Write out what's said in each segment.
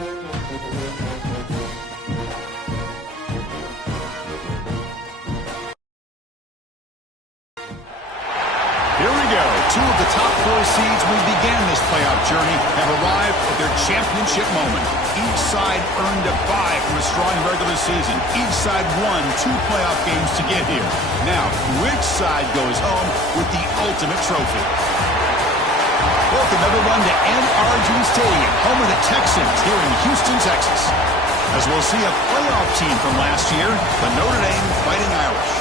Here we go. Two of the top 4 seeds we began this playoff journey have arrived at their championship moment. Each side earned a bye from a strong regular season. Each side won 2 playoff games to get here. Now, which side goes home with the ultimate trophy? Welcome, everyone, to NRG Stadium, home of the Texans here in Houston, Texas. As we'll see a playoff team from last year, the Notre Dame Fighting Irish,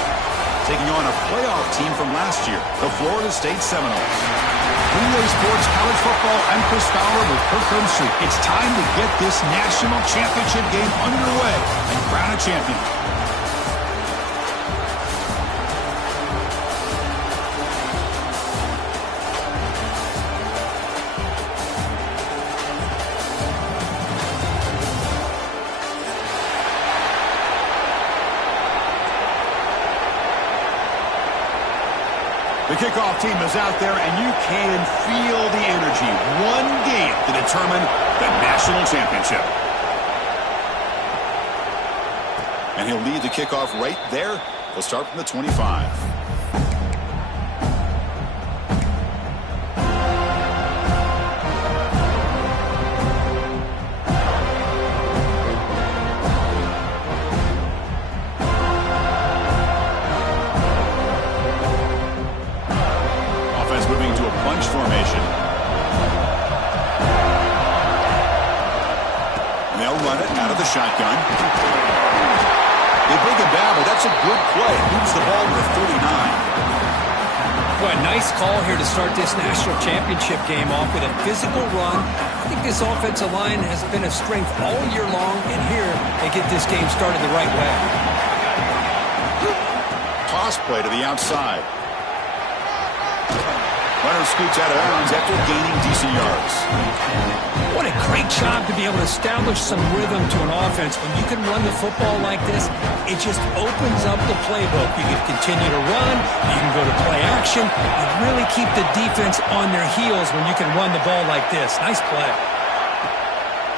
taking on a playoff team from last year, the Florida State Seminoles. Relay Sports College Football, I'm Chris Fowler with Kirk Herbstreit. It's time to get this national championship game underway and crown a champion. The kickoff team is out there, and you can feel the energy. One game to determine the national championship. And he'll lead the kickoff right there. He'll start from the 25. Moving to a bunch formation. And they'll run it out of the shotgun. They bring it down, but that's a good play. Moves the ball to the 39. What a nice call here to start this national championship game off with a physical run. I think this offensive line has been a strength all year long, and here they get this game started the right way. Toss play to the outside. Runner scoots out of bounds after gaining decent yards. What a great job to be able to establish some rhythm to an offense. When you can run the football like this, it just opens up the playbook. You can continue to run. You can go to play action. You really keep the defense on their heels when you can run the ball like this. Nice play.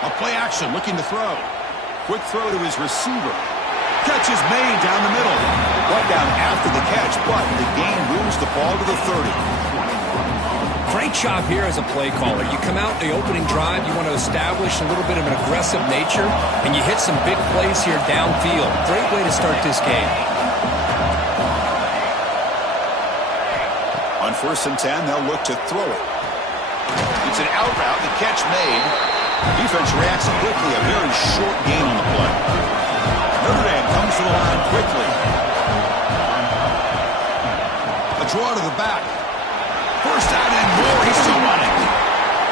A play action, looking to throw. Quick throw to his receiver. Catch is made down the middle. Brought down after the catch, but the gain moves the ball to the 30. Great job here as a play caller. You come out the opening drive, you want to establish a little bit of an aggressive nature, and you hit some big plays here downfield. Great way to start this game. On 1st and 10, they'll look to throw it. It's an out route, the catch made. Defense reacts quickly, a very short gain on the play. Notre Dame comes to the line quickly. A draw to the back. First down and more. He's still running.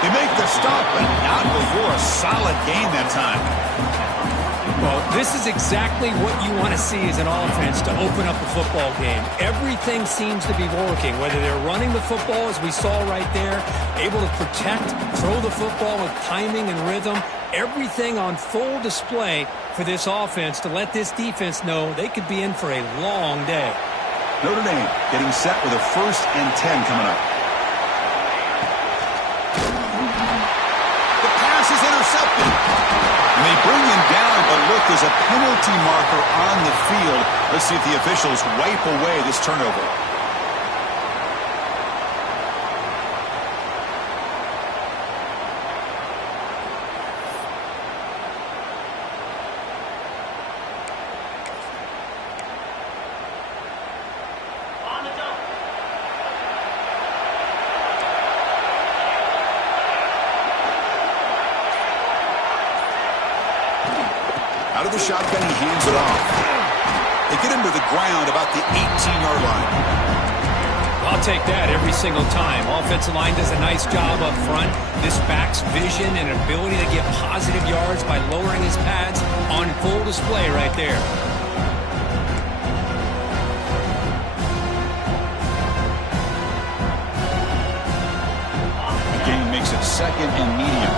They make the stop, but not before a solid gain that time. Well, this is exactly what you want to see as an offense to open up a football game. Everything seems to be working, whether they're running the football, as we saw right there, able to protect, throw the football with timing and rhythm. Everything on full display for this offense to let this defense know they could be in for a long day. Notre Dame getting set with a 1st and 10 coming up. Is intercepted. And they bring him down, but look, there's a penalty marker on the field. Let's see if the officials wipe away this turnover. Out of the shotgun, he hands it off. They get him to the ground about the 18-yard line. I'll take that every single time. Offensive line does a nice job up front. This back's vision and ability to get positive yards by lowering his pads on full display right there. The game makes it 2nd and medium.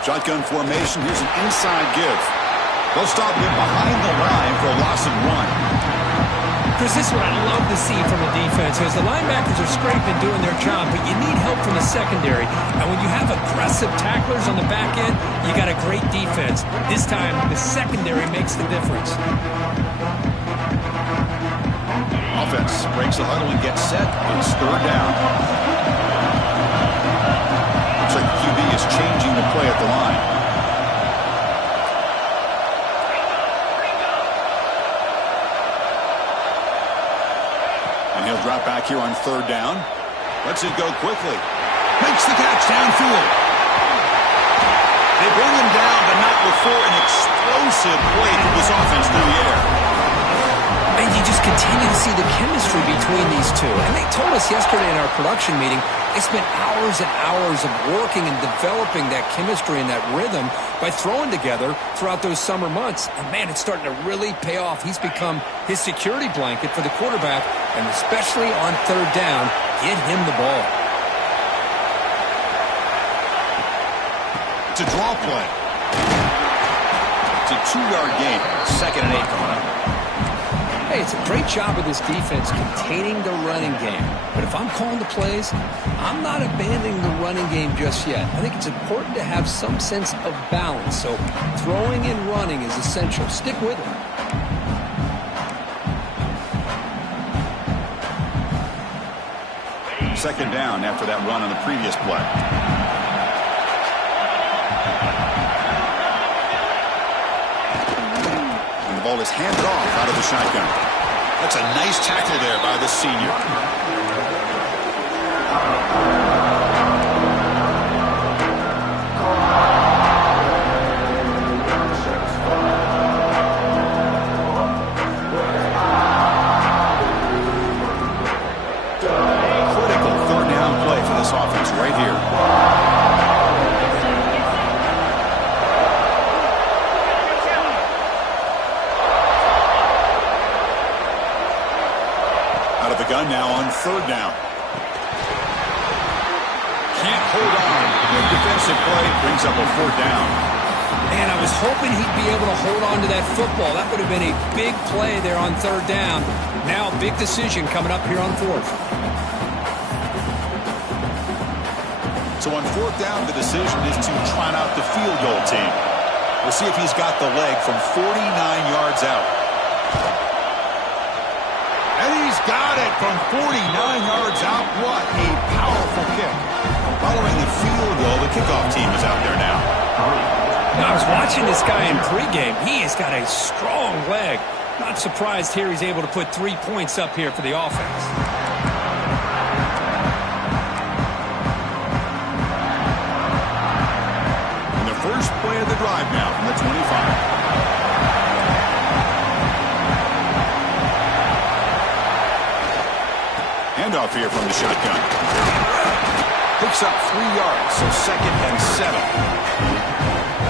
Shotgun formation. Here's an inside give. They'll stop him behind the line for a loss of 1. Chris, this is what I love to see from a defense is the linebackers are scraping, doing their job, but you need help from the secondary. And when you have aggressive tacklers on the back end, you got a great defense. This time, the secondary makes the difference. Offense breaks the huddle and gets set. It's third down. Looks like the QB is changing the play at the line. And he'll drop back here on third down. Lets it go quickly. Makes the catch downfield. They bring him down, but not before an explosive play from this offense through the air. And you just continue to see the chemistry between these two. And they told us yesterday in our production meeting, they spent hours and hours of working and developing that chemistry and that rhythm by throwing together throughout those summer months. And, man, it's starting to really pay off. He's become his security blanket for the quarterback, and especially on third down, get him the ball. It's a draw play. It's a 2-yard gain. 2nd and 8 coming up. Hey, it's a great job of this defense containing the running game. But if I'm calling the plays, I'm not abandoning the running game just yet. I think it's important to have some sense of balance. So throwing and running is essential. Stick with it. Second down after that run on the previous play. The ball is handed off out of the shotgun. That's a nice tackle there by the senior. Critical third down play for this offense right here. Gun now on third down. Can't hold on. The defensive play brings up a fourth down. Man, I was hoping he'd be able to hold on to that football. That would have been a big play there on third down. Now a big decision coming up here on fourth. So on fourth down, the decision is to trot out the field goal team. We'll see if he's got the leg from 49 yards out. And he's got it from 49 yards out. What a powerful kick. Following the field goal, the kickoff team is out there now. I was watching this guy in pregame. He has got a strong leg. Not surprised here he's able to put 3 points up here for the offense. And the first play of the drive now from the 25. Handoff here from the shotgun. Picks up 3 yards, so 2nd and 7.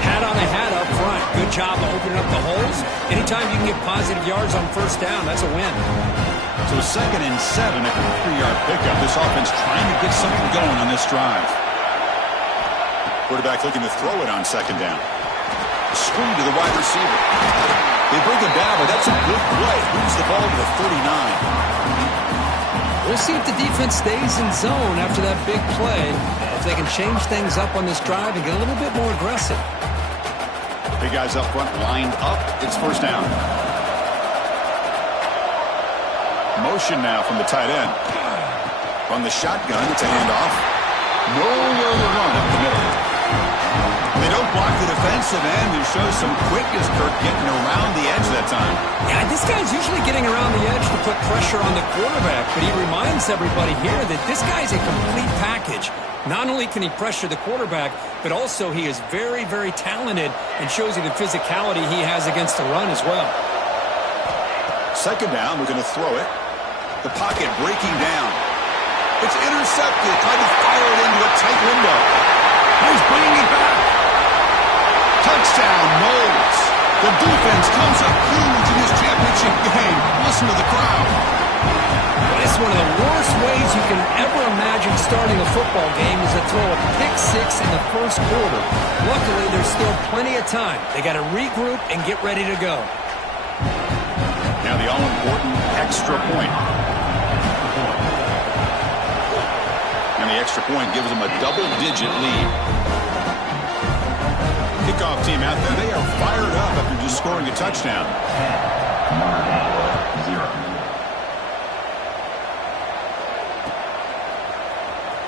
Hat on a hat up front. Good job of opening up the holes. Anytime you can get positive yards on first down, that's a win. So 2nd and 7 at the 3-yard pickup. This offense trying to get something going on this drive. Quarterback looking to throw it on 2nd down. Screen to the wide receiver. They bring him down, but that's a good play. Moves the ball to the 39. We'll see if the defense stays in zone after that big play. If they can change things up on this drive and get a little bit more aggressive. Big guys up front lined up. It's first down. Motion now from the tight end. From the shotgun, it's a handoff. Nowhere to run up the middle. They don't block the defensive end and show some quickness, Kirk, getting around the edge that time. Yeah, this guy's usually getting around the edge to put pressure on the quarterback, but he reminds everybody here that this guy's a complete package. Not only can he pressure the quarterback, but also he is very, very talented and shows you the physicality he has against the run as well. Second down, we're going to throw it. The pocket breaking down. It's intercepted, trying to fire it into a tight window. He's bringing it back. Touchdown, Knowles. The defense comes up huge in this championship game. Listen to the crowd. It's one of the worst ways you can ever imagine starting a football game is to throw a pick six in the first quarter. Luckily, there's still plenty of time. They got to regroup and get ready to go. Now the all-important extra point. And the extra point gives them a double-digit lead. Kickoff team out there, they are fired up after just scoring a touchdown.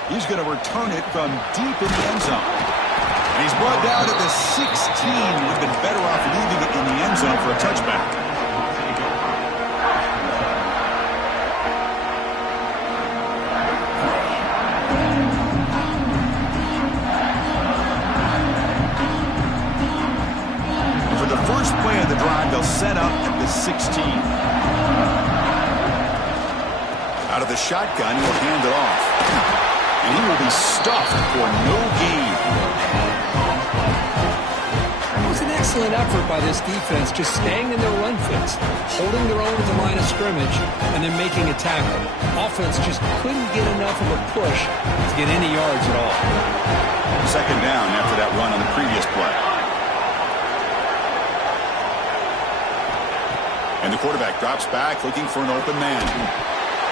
He's going to return it from deep in the end zone. And he's brought down at the 16. Would have been better off leaving it in the end zone for a touchback. And for the first play of the drive, they'll set up at the 16. Out of the shotgun, he'll hand it off. And he will be stuffed for no gain. It was an excellent effort by this defense, just staying in their run fits, holding their own at the line of scrimmage, and then making a tackle. Offense just couldn't get enough of a push to get any yards at all. Second down after that run on the previous play. And the quarterback drops back looking for an open man.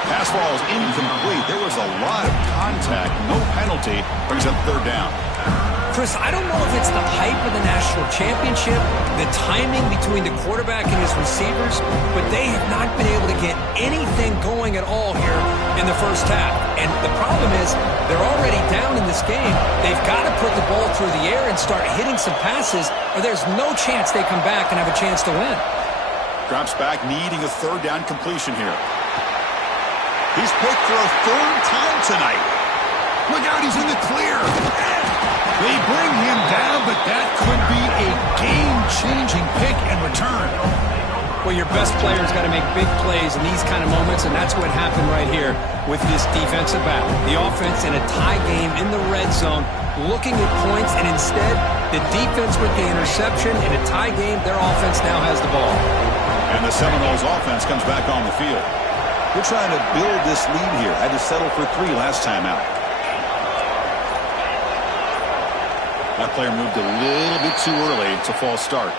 Pass ball is incomplete. There was a lot of contact. No penalty. Brings up third down. Chris, I don't know if it's the hype of the national championship, the timing between the quarterback and his receivers, but they have not been able to get anything going at all here in the first half. And the problem is they're already down in this game. They've got to put the ball through the air and start hitting some passes, or there's no chance they come back and have a chance to win. Drops back, needing a third down completion here. He's picked for a third time tonight. Look out, he's in the clear. They bring him down, but that could be a game-changing pick and return. Well, your best player's got to make big plays in these kind of moments, and that's what happened right here with this defensive battle. The offense in a tie game in the red zone, looking at points, and instead, the defense with the interception. In a tie game, their offense now has the ball. And the Seminoles offense comes back on the field. We're trying to build this lead here. Had to settle for 3 last time out. That player moved a little bit too early. It's a false start.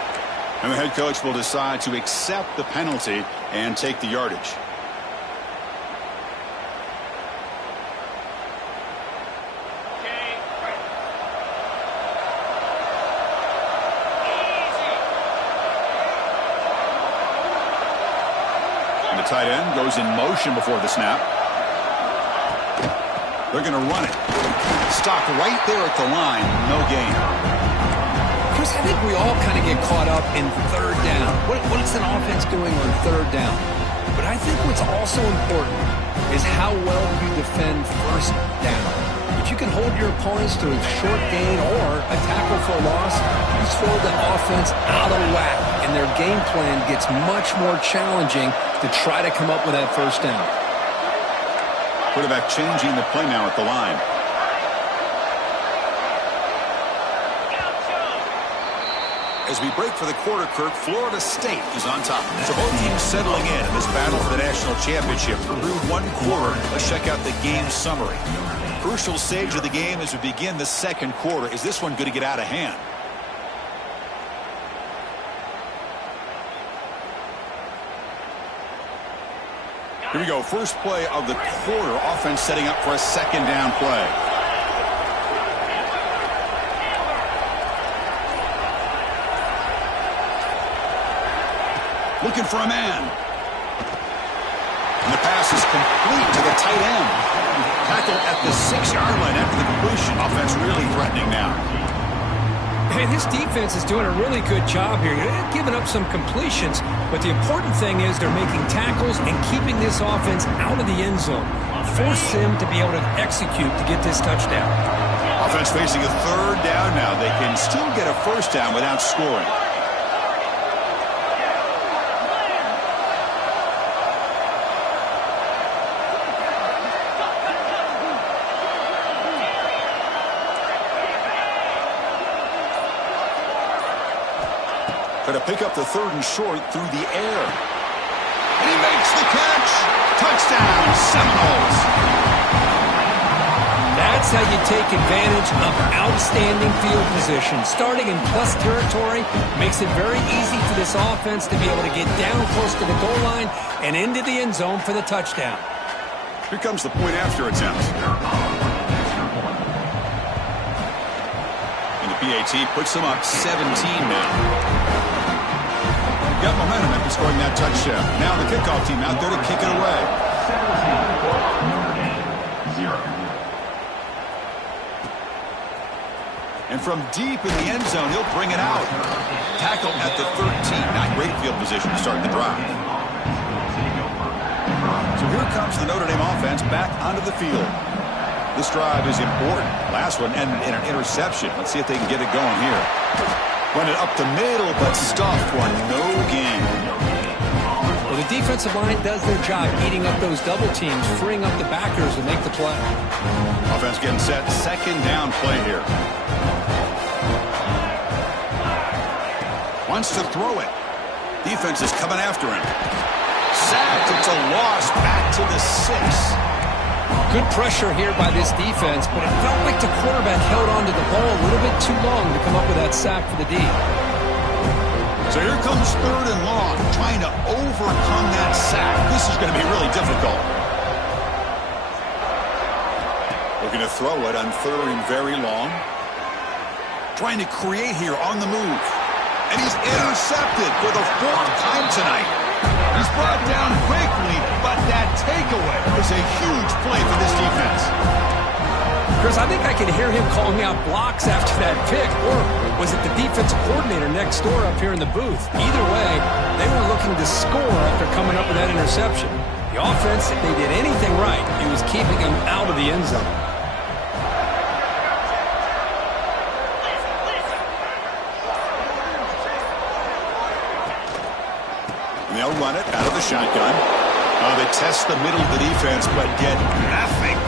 And the head coach will decide to accept the penalty and take the yardage. The tight end goes in motion before the snap. They're going to run it. Stopped right there at the line. No gain. Chris, I think we all kind of get caught up in third down. What is an offense doing on third down? But I think what's also important is how well you defend first down. If you can hold your opponents to a short gain or a tackle for a loss, you throw the offense out of whack, and their game plan gets much more challenging to try to come up with that first down. Quarterback changing the play now at the line. As we break for the quarter, Kirk, Florida State is on top. So both teams settling in this battle for the national championship. Through one quarter, let's check out the game summary. Crucial stage of the game as we begin the second quarter. Is this one going to get out of hand? Here we go. First play of the quarter. Offense setting up for a second down play. Looking for a man. And the pass is complete to the tight end. Tackle at the 6-yard line after the completion. Offense really threatening now. Hey, this defense is doing a really good job here. They're giving up some completions, but the important thing is they're making tackles and keeping this offense out of the end zone. Force them to be able to execute to get this touchdown. Offense facing a third down now. They can still get a first down without scoring. To pick up the third and short through the air. And he makes the catch. Touchdown, Seminoles. That's That's how you take advantage of outstanding field position. Starting in plus territory makes it very easy for this offense to be able to get down close to the goal line and into the end zone for the touchdown. Here comes the point after attempt. And the PAT puts them up 17 now. Got momentum after scoring that touchdown. Now the kickoff team out there to kick it away. 0. And from deep in the end zone, he'll bring it out. Tackle at the 13. Not great field position to start the drive. So here comes the Notre Dame offense back onto the field. This drive is important. Last one ended in an interception. Let's see if they can get it going here. Run it up the middle, but stuffed one. No gain. Well, the defensive line does their job eating up those double teams, freeing up the backers to make the play. Offense getting set. Second down play here. Wants to throw it. Defense is coming after him. Sacked. It's a loss back to the 6. Good pressure here by this defense, but it felt like the quarterback held onto the ball a little bit too long to come up with that sack for the D. So here comes third and long, trying to overcome that sack. This is going to be really difficult. Looking to throw it on third and very long. Trying to create here on the move. And he's intercepted for the 4th time tonight. He's brought down quickly, but that takeaway is a huge play for this defense. Chris, I think I can hear him calling out blocks after that pick, or was it the defensive coordinator next door up here in the booth? Either way, they were looking to score after coming up with that interception. The offense, if they did anything right, it was keeping him out of the end zone. They'll run it out of the shotgun. They test the middle of the defense, but get nothing.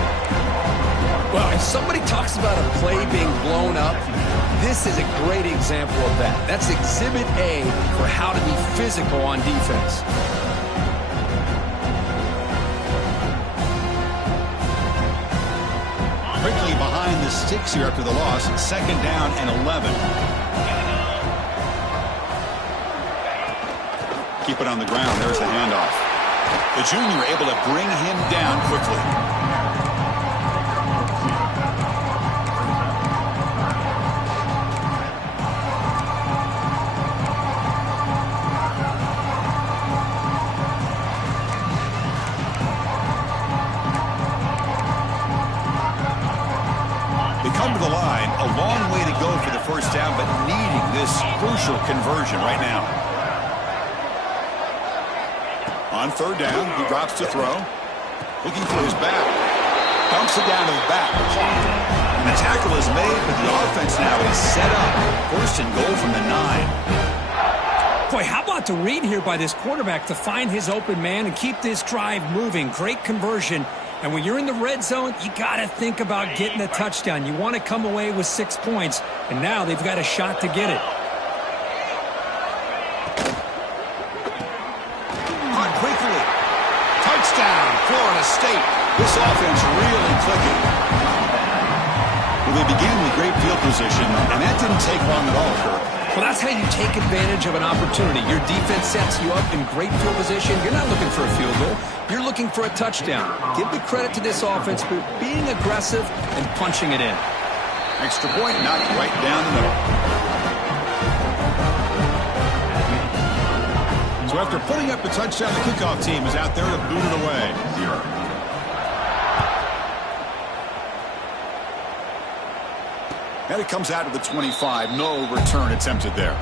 Well, if somebody talks about a play being blown up, this is a great example of that. That's Exhibit A for how to be physical on defense. Quickly behind the sticks here after the loss. Second down and 11. Keep it on the ground. There's the handoff. The junior able to bring him down quickly. They come to the line. A long way to go for the first down, but needing this crucial conversion right now. On third down, he drops to throw. Looking for his back. Dumps it down to the back. And the tackle is made, but the offense now is set up. First and goal from the 9. Boy, how about the read here by this quarterback to find his open man and keep this drive moving. Great conversion. And when you're in the red zone, you got to think about getting a touchdown. You want to come away with 6 points. And now they've got a shot to get it. Florida State. This offense really clicking. Well, they began with great field position, and that didn't take long at all, Kirk. Well, that's how you take advantage of an opportunity. Your defense sets you up in great field position. You're not looking for a field goal. You're looking for a touchdown. Give the credit to this offense for being aggressive and punching it in. Extra point knocked right down the middle. So after putting up the touchdown, the kickoff team is out there to boot it away. 0. And it comes out to the 25. No return attempted there.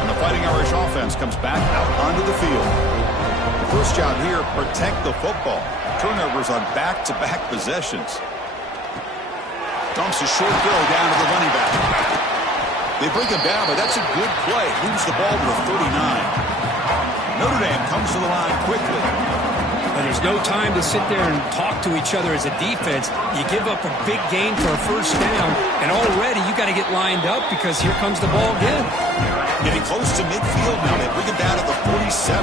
And the Fighting Irish offense comes back out onto the field. First job here, protect the football. Turnovers on back-to-back possessions. Dumps a short throw down to the running back. They bring him down, but that's a good play. Moves the ball to the 39. Notre Dame comes to the line quickly. And there's no time to sit there and talk to each other as a defense. You give up a big gain for a first down, and already you got to get lined up because here comes the ball again. Getting close to midfield now. They bring it down to the 47.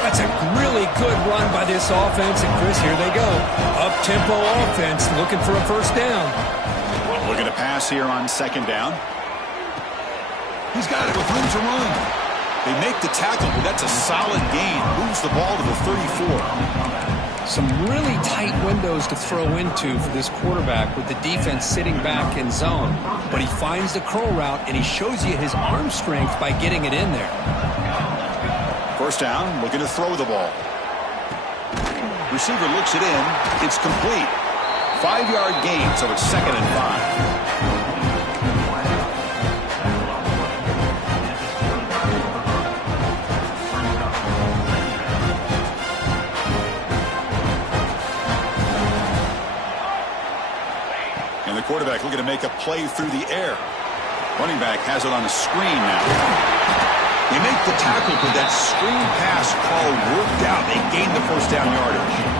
That's a really good run by this offense, and Chris, here they go. Up-tempo offense looking for a first down. Looking to pass here on second down. He's got it with room to run. They make the tackle, but that's a solid gain. Moves the ball to the 34. Some really tight windows to throw into for this quarterback with the defense sitting back in zone. But he finds the curl route, and he shows you his arm strength by getting it in there. First down, looking to throw the ball. Receiver looks it in. It's complete. 5-yard gain, so it's 2nd and 5. And the quarterback looking to make a play through the air. Running back has it on a screen now. They make the tackle, but that screen pass call worked out. They gained the first down yardage.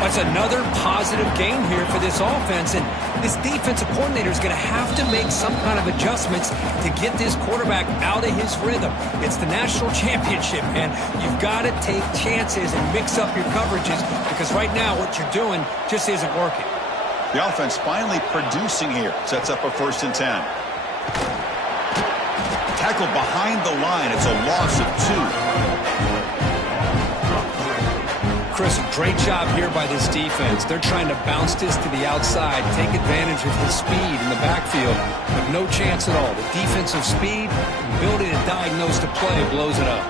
That's another positive gain here for this offense, and this defensive coordinator is going to have to make some kind of adjustments to get this quarterback out of his rhythm. It's the national championship, and you've got to take chances and mix up your coverages because right now what you're doing just isn't working. The offense finally producing here. Sets up a 1st and 10. Tackle behind the line. It's a loss of 2. Chris, a great job here by this defense. They're trying to bounce this to the outside, take advantage of his speed in the backfield, but no chance at all. The defensive speed, ability to diagnose the play, blows it up.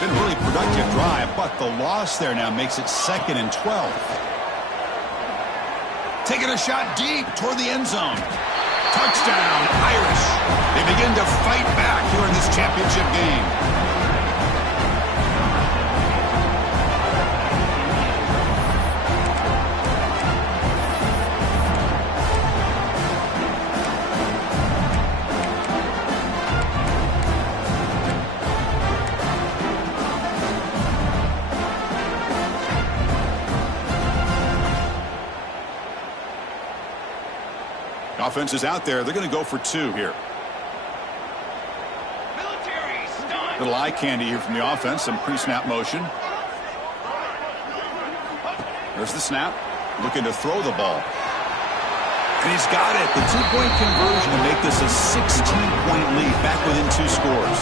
Been a really productive drive, but the loss there now makes it 2nd and 12. Taking a shot deep toward the end zone. Touchdown, Irish. They begin to fight back here in this championship game. Offense is out there. They're going to go for 2 here. Little eye candy here from the offense. Some pre-snap motion. There's the snap. Looking to throw the ball. And he's got it. The 2-point conversion to make this a 16-point lead. Back within 2 scores.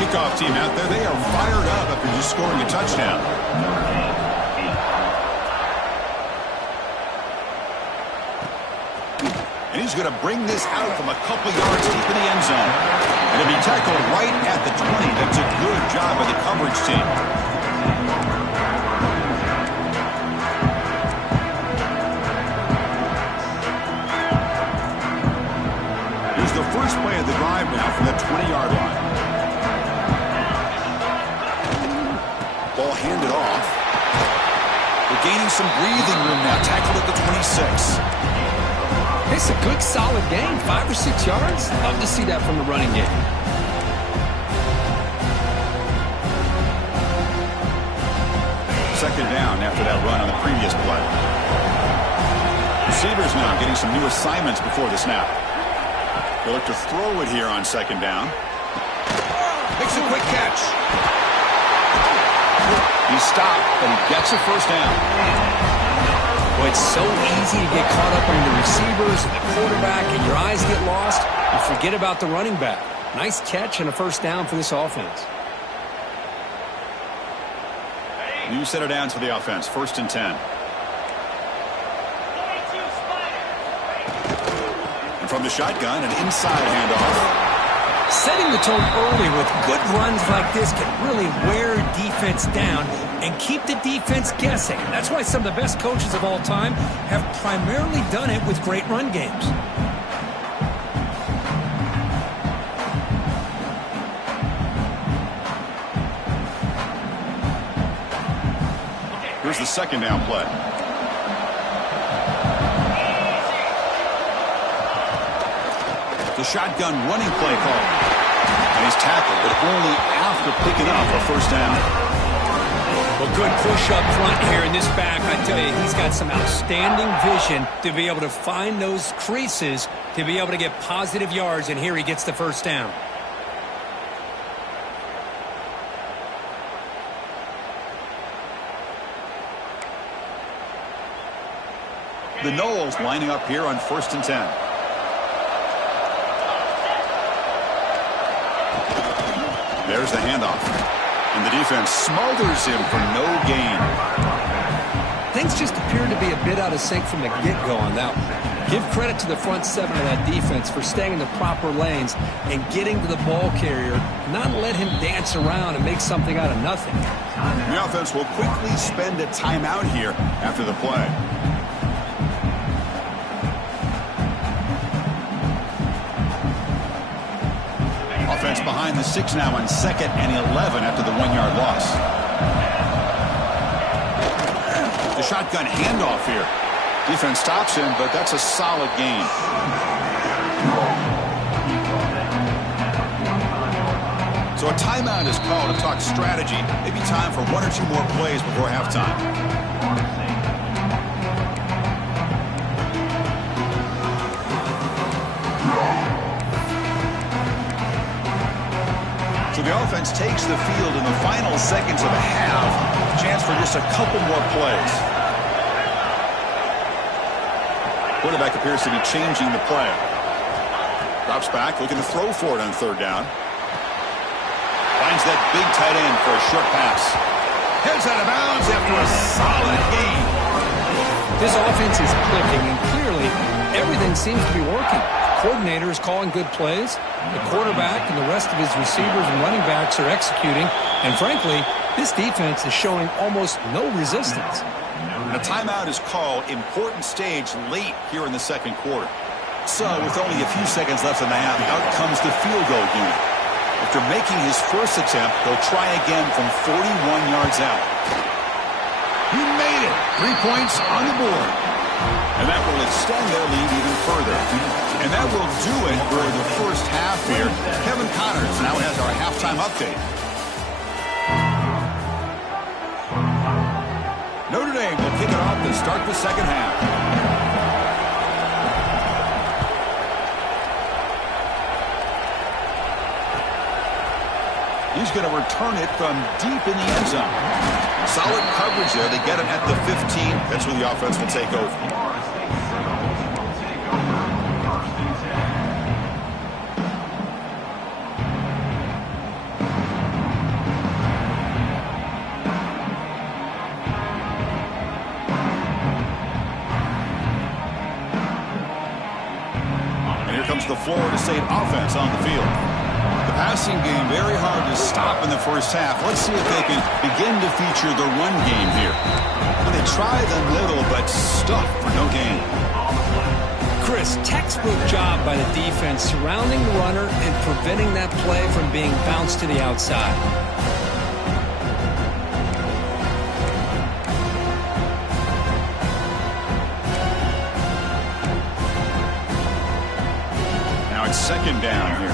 Kickoff team out there. They are fired up after just scoring a touchdown. And he's going to bring this out from a couple yards deep in the end zone. And he'll be tackled right at the 20. That's a good job by the coverage team. Here's the first play of the drive now from the 20-yard line. Ball handed off. We're gaining some breathing room now. Tackled at the 26. It's a good, solid gain, 5 or 6 yards. Love to see that from the running game. Second down after that run on the previous play. Receivers now getting some new assignments before the snap. They'll look to throw it here on second down. Makes a quick catch. He stopped, but he gets a first down. Well, it's so easy to get caught up on the receivers and the quarterback, and your eyes get lost. You forget about the running back. Nice catch and a first down for this offense. New set of downs for the offense. 1st and 10. And from the shotgun, an inside handoff. Setting the tone early with good runs like this can really wear defense down and keep the defense guessing. That's why some of the best coaches of all time have primarily done it with great run games. Here's the second down play. The shotgun running play call. And he's tackled, but only after picking up a first down. Well, good push up front here in this back. I tell you, he's got some outstanding vision to be able to find those creases, to be able to get positive yards, and here he gets the first down. The Knowles lining up here on 1st and 10. There's the handoff. And the defense smothers him for no gain. Things just appeared to be a bit out of sync from the get-go on that one. Give credit to the front seven of that defense for staying in the proper lanes and getting to the ball carrier, not let him dance around and make something out of nothing. The offense will quickly spend a timeout here after the play. Offense behind the 6 now on 2nd and 11 after the 1-yard loss. The shotgun handoff here. Defense stops him, but that's a solid gain. So a timeout is called to talk strategy. Maybe time for 1 or 2 more plays before halftime. So the offense takes the field in the final seconds of the half. Chance for just a couple more plays. Quarterback appears to be changing the play. Drops back, looking to throw for it on 3rd down. Finds that big tight end for a short pass. Heads out of bounds after a solid gain. This offense is clicking, and clearly everything seems to be working. Coordinator is calling good plays. The quarterback and the rest of his receivers and running backs are executing. And frankly, this defense is showing almost no resistance. A timeout is called. Important stage late here in the 2nd quarter. So with only a few seconds left in the half, out comes the field goal unit. After making his first attempt, they'll try again from 41 yards out. He made it. 3 points on the board. And that will extend their lead even further. And that will do it for the first half here. Kevin Connors now has our halftime update. Notre Dame will kick it off to start the 2nd half. He's going to return it from deep in the end zone. Solid coverage there. They get him at the 15. That's where the offense will take over. The Florida State offense on the field. The passing game very hard to stop in the first half. Let's see if they can begin to feature the run game here. Well, they try the middle, but stuff for no gain. Chris, textbook job by the defense surrounding the runner and preventing that play from being bounced to the outside. It's 2nd down here.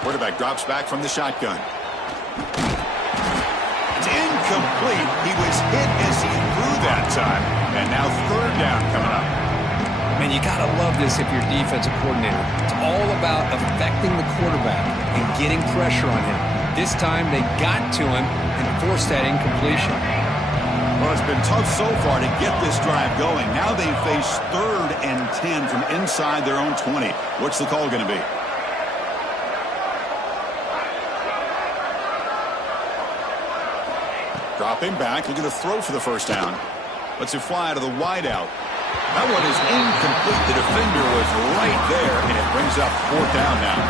Quarterback drops back from the shotgun. It's incomplete. He was hit as he threw that time. And now 3rd down coming up. Man, you got to love this if you're defensive coordinator. It's all about affecting the quarterback and getting pressure on him. This time they got to him and forced that incompletion. Well, it's been tough so far to get this drive going. Now they face 3rd and 10 from inside their own 20. What's the call going to be? Dropping back, looking to throw for the first down. Lets it fly to the wideout. That one is incomplete. The defender was right there, and it brings up 4th down now.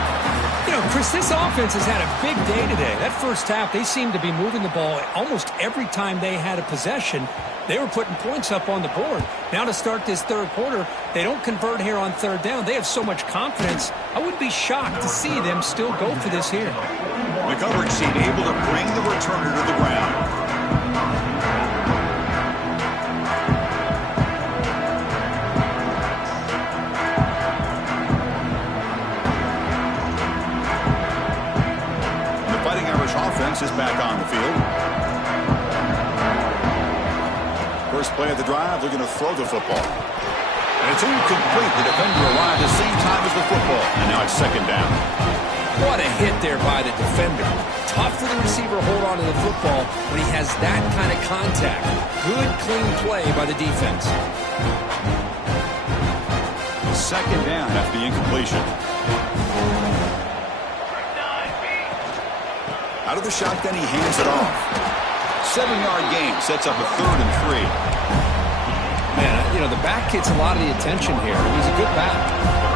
You know, Chris, this offense has had a big day today. That first half, they seemed to be moving the ball almost every time they had a possession. They were putting points up on the board. Now to start this 3rd quarter, they don't convert here on 3rd down. They have so much confidence. I would be shocked to see them still go for this here. The coverage team able to bring the returner to the ground. offense is back on the field. First play of the drive, they're going to throw the football. And it's incomplete. The defender arrived at the same time as the football. And now it's second down. What a hit there by the defender. Tough for the receiver to hold on to the football when he has that kind of contact. Good, clean play by the defense. Second down after the incompletion. Out of the shotgun, he hands it off. 7-yard gain sets up a 3rd and 3. Man, you know, the back gets a lot of the attention here. He's a good back.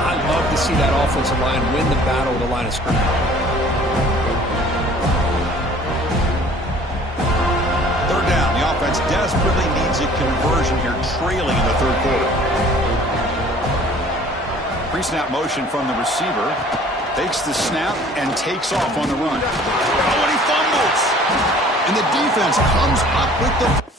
I love to see that offensive line win the battle with the line of scrimmage. Third down. The offense desperately needs a conversion here, trailing in the third quarter. Pre-snap motion from the receiver. Takes the snap and takes off on the run. Oh, and he fumbles. And the defense comes up with the...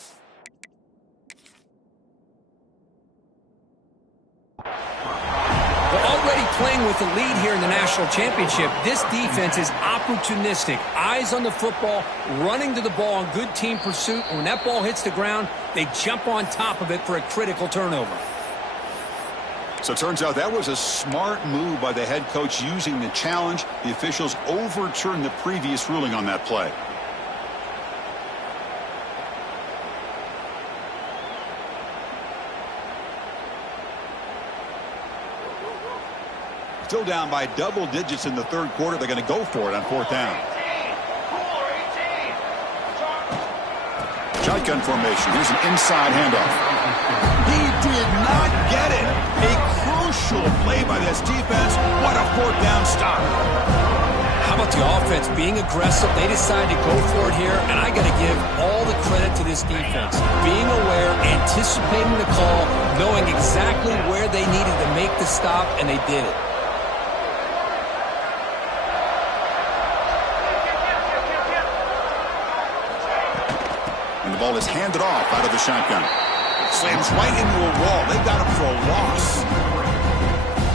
We're already playing with the lead here in the national championship. This defense is opportunistic. Eyes on the football, running to the ball in good team pursuit. And when that ball hits the ground, they jump on top of it for a critical turnover. So it turns out that was a smart move by the head coach using the challenge. The officials overturned the previous ruling on that play. Still down by double digits in the third quarter. They're going to go for it on 4th down. Shotgun formation. Here's an inside handoff. He did not get it. A crucial play by this defense. What a 4th down stop. How about the offense being aggressive? They decided to go for it here, and I got to give all the credit to this defense. Being aware, anticipating the call, knowing exactly where they needed to make the stop, and they did it. And the ball is handed off out of the shotgun. Slams right into a wall. They got him for a loss.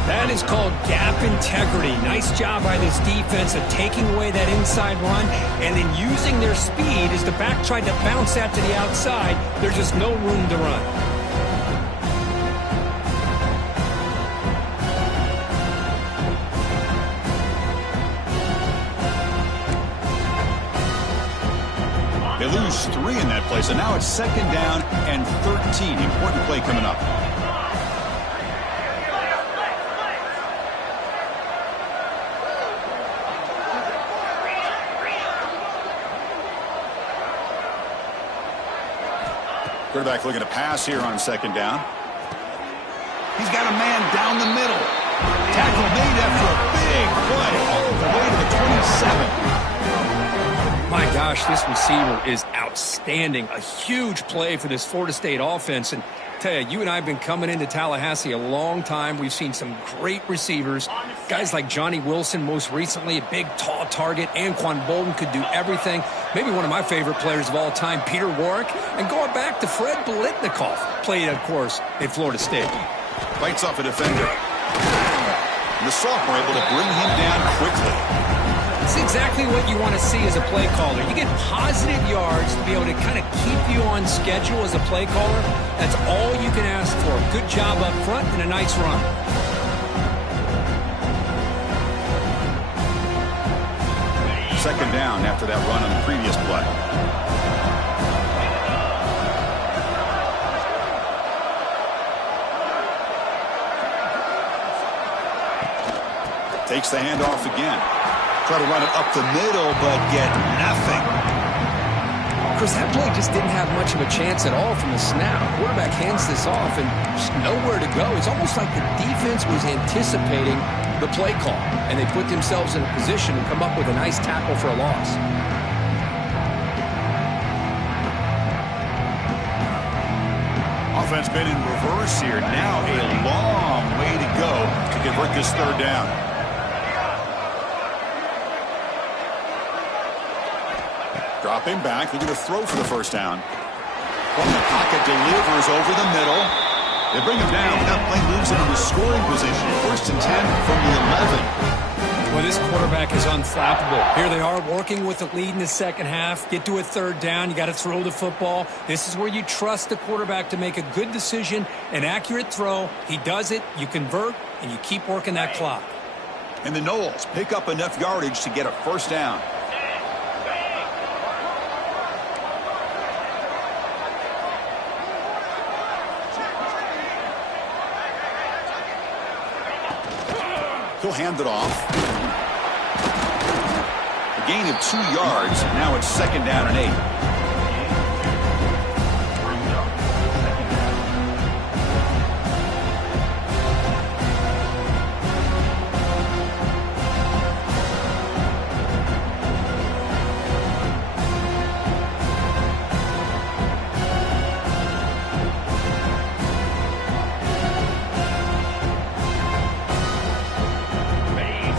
That is called gap integrity. Nice job by this defense of taking away that inside run and then using their speed as the back tried to bounce that to the outside. There's just no room to run. They lose 3 in that play, so now it's second down and 13. Important play coming up. Quarterback looking to pass here on second down. He's got a man down the middle. Tackle made after a big play all the way to the 27. My gosh, this receiver is outstanding. A huge play for this Florida State offense. And tell you, you and I have been coming into Tallahassee a long time. We've seen some great receivers. Guys like Johnny Wilson, most recently, a big, tall target. Anquan Bolden could do everything. Maybe one of my favorite players of all time, Peter Warrick. And going back to Fred Biletnikoff, played, of course, at Florida State. Bites off a defender. And the sophomore able to bring him down quickly. It's exactly what you want to see as a play caller. You get positive yards to be able to kind of keep you on schedule as a play caller. That's all you can ask for. Good job up front and a nice run. Second down after that run on the previous play. Takes the handoff again. Try to run it up the middle, but get nothing. Chris, that play just didn't have much of a chance at all from the snap. Quarterback hands this off and just nowhere to go. It's almost like the defense was anticipating the play call, and they put themselves in a position to come up with a nice tackle for a loss. Offense been in reverse here. Now a long way to go to convert this third down. Dropping back, looking to throw for the first down. From the pocket, delivers over the middle. They bring him down. That play moves him into scoring position. 1st and 10 from the 11. Well, this quarterback is unflappable. Here they are working with the lead in the second half. Get to a third down. You got to throw the football. This is where you trust the quarterback to make a good decision, an accurate throw. He does it. You convert, and you keep working that clock. And the Knowles pick up enough yardage to get a first down. He'll hand it off. A gain of 2 yards. Now it's second down and 8.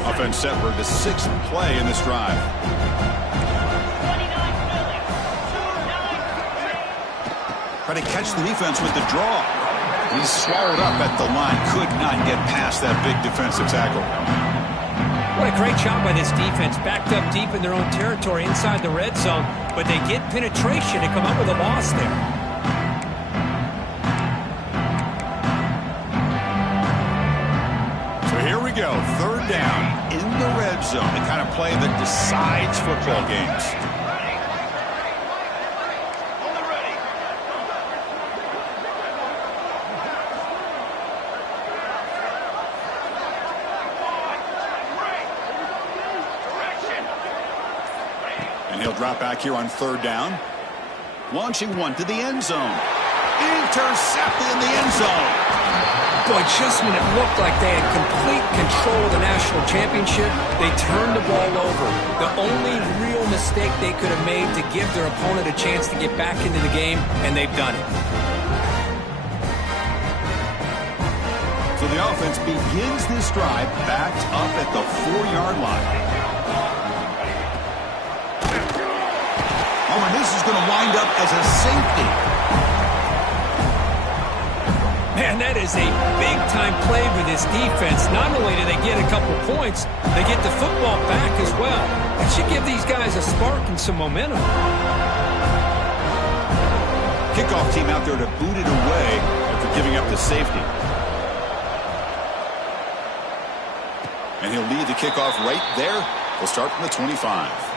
Offense set for the 6th play in this drive. Try to catch the defense with the draw. He's swallowed up at the line. Could not get past that big defensive tackle. What a great job by this defense. Backed up deep in their own territory inside the red zone, but they get penetration and come up with a loss there. Here we go, third down in the red zone, the kind of play that decides football games. And he'll drop back here on third down. Launching one to the end zone. Intercepted in the end zone. Boy, just when it looked like they had complete control of the national championship, they turned the ball over. The only real mistake they could have made to give their opponent a chance to get back into the game, and they've done it. So the offense begins this drive backed up at the 4-yard line. Oh, and this is going to wind up as a safety. Man, that is a big-time play for this defense. Not only do they get a couple points, they get the football back as well. It should give these guys a spark and some momentum. Kickoff team out there to boot it away after giving up the safety. And he'll lead the kickoff right there. He'll start from the 25.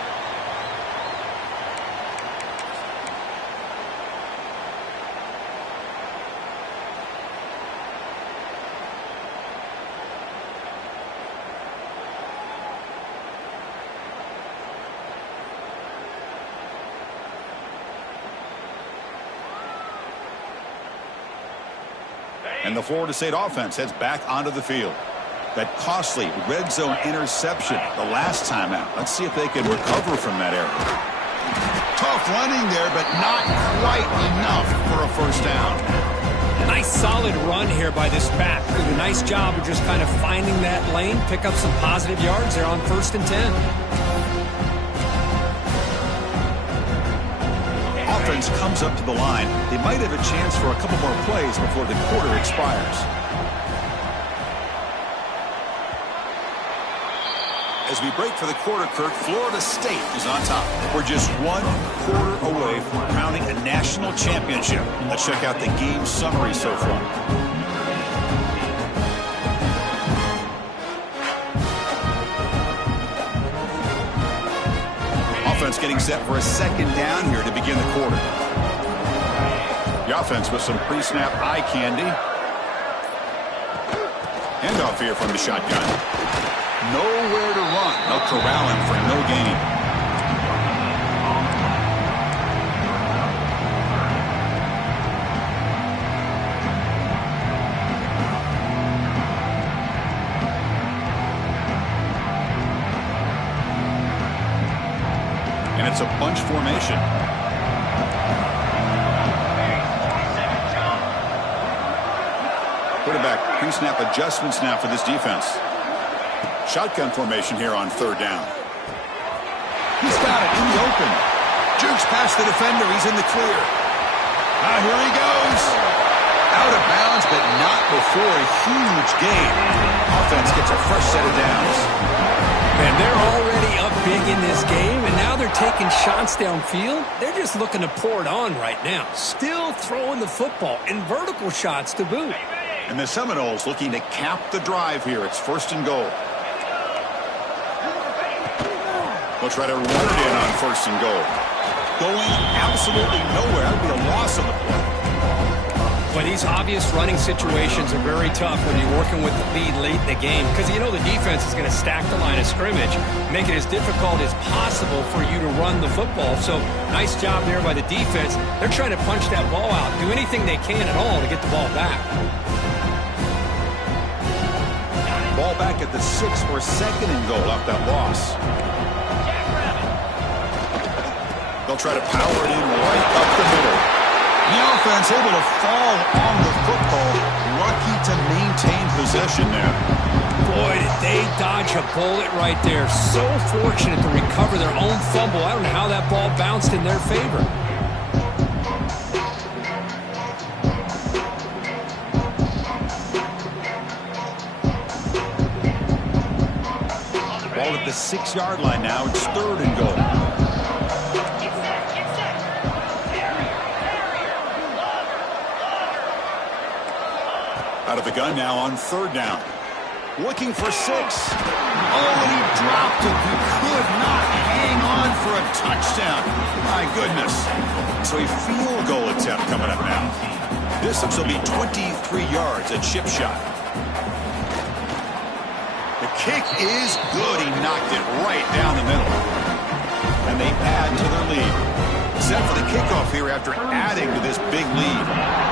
And the Florida State offense heads back onto the field. That costly red zone interception the last time out. Let's see if they can recover from that error. Tough running there, but not quite enough for a first down. Nice solid run here by this back. Did a nice job of just kind of finding that lane, pick up some positive yards there on 1st and 10. Offense comes up to the line. They might have a chance for a couple more plays before the quarter expires. As we break for the quarter, Kirk, Florida State is on top. We're just 1 quarter away from crowning a national championship. Let's check out the game summary so far. Offense getting set for a second down here to begin the quarter. The offense with some pre-snap eye candy. Handoff here from the shotgun. Nowhere to run. They'll corral him for no gain. And it's a bunch formation. Quarterback pre-snap adjustments now for this defense. Shotgun formation here on third down. He's got it in the open. Jukes past the defender. He's in the clear. Here he goes. Out of bounds, but not before a huge gain. Offense gets a fresh set of downs. And they're already up big in this game, and now they're taking shots downfield. They're just looking to pour it on right now. Still throwing the football and vertical shots to boot. And the Seminoles looking to cap the drive here. It's 1st and goal. They'll try to run it in on 1st and goal. Going absolutely nowhere. That would be a loss of the play. But these obvious running situations are very tough when you're working with the lead late in the game, because you know the defense is going to stack the line of scrimmage, make it as difficult as possible for you to run the football. So nice job there by the defense. They're trying to punch that ball out, do anything they can at all to get the ball back. Ball back at the 6 for 2nd and goal off that loss. They'll try to power it in right up the middle. The offense able to fall on the football. Lucky to maintain possession there. Boy, did they dodge a bullet right there. So fortunate to recover their own fumble. I don't know how that ball bounced in their favor. Ball at the 6-yard line now. It's 3rd and goal. Out of the gun now on 3rd down. Looking for 6. Oh, and he dropped it. He could not hang on for a touchdown. My goodness. So a field goal attempt coming up now. Distance will be 23 yards at chip shot. The kick is good. He knocked it right down the middle. And they add to their lead. Set for the kickoff here after adding to this big lead.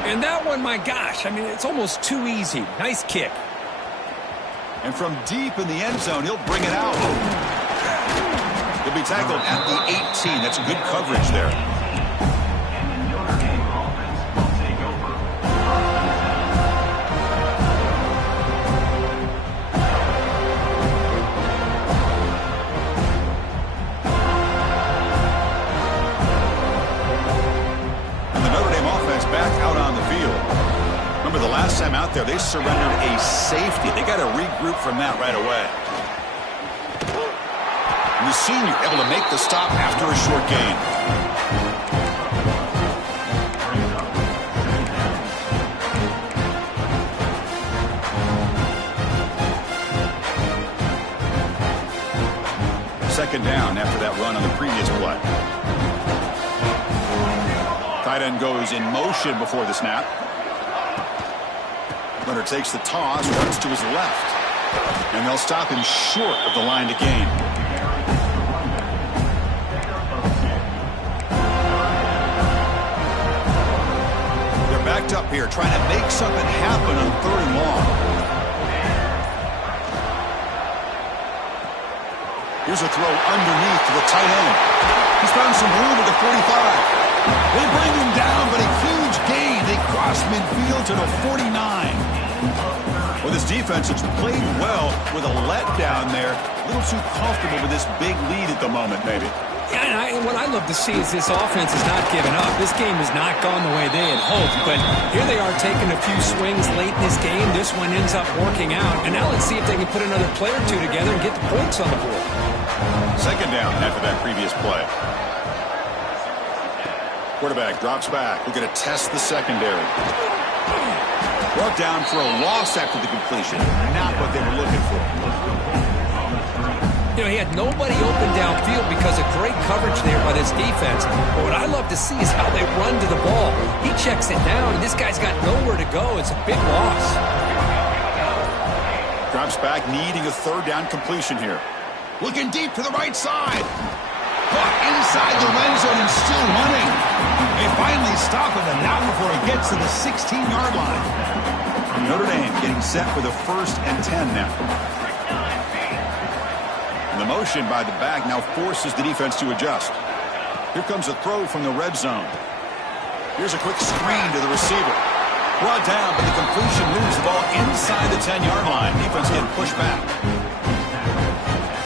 And that one, my gosh, I mean, it's almost too easy. Nice kick. And from deep in the end zone, he'll bring it out. He'll be tackled at the 18. That's good coverage there. The last time out there, they surrendered a safety. They got to regroup from that right away. And the senior able to make the stop after a short gain. Second down after that run on the previous play. Tight end goes in motion before the snap. Runner takes the toss, runs to his left. And they'll stop him short of the line to gain. They're backed up here, trying to make something happen on 3rd and long. Here's a throw underneath to the tight end. He's found some room at the 45. They bring him down, but a huge gain. They cross midfield to the 49. Well, this defense has played well with a letdown there. A little too comfortable with this big lead at the moment, maybe. Yeah, and what I love to see is this offense is not giving up. This game has not gone the way they had hoped, but here they are taking a few swings late in this game. This one ends up working out, and now let's see if they can put another play or two together and get the points on the board. Second down after that previous play. Quarterback drops back. We're going to test the secondary. Brought down for a loss after the completion. Not what they were looking for. You know, he had nobody open downfield because of great coverage there by this defense. But what I love to see is how they run to the ball. He checks it down, and this guy's got nowhere to go. It's a big loss. Drops back, needing a 3rd down completion here. Looking deep to the right side. Caught inside the red zone and still running. They finally stop him, and not before he gets to the 16-yard line. Notre Dame getting set for the 1st and 10 now. And the motion by the back now forces the defense to adjust. Here comes a throw from the red zone. Here's a quick screen to the receiver. Brought down, but the completion moves the ball inside the 10-yard line. Defense getting pushed back.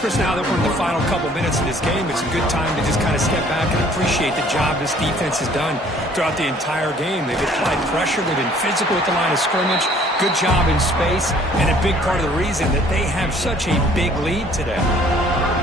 Chris, now that we're in the final couple minutes of this game, it's a good time to just kind of step back and appreciate the job this defense has done throughout the entire game. They've applied pressure. They've been physical at the line of scrimmage. Good job in space, and a big part of the reason that they have such a big lead today.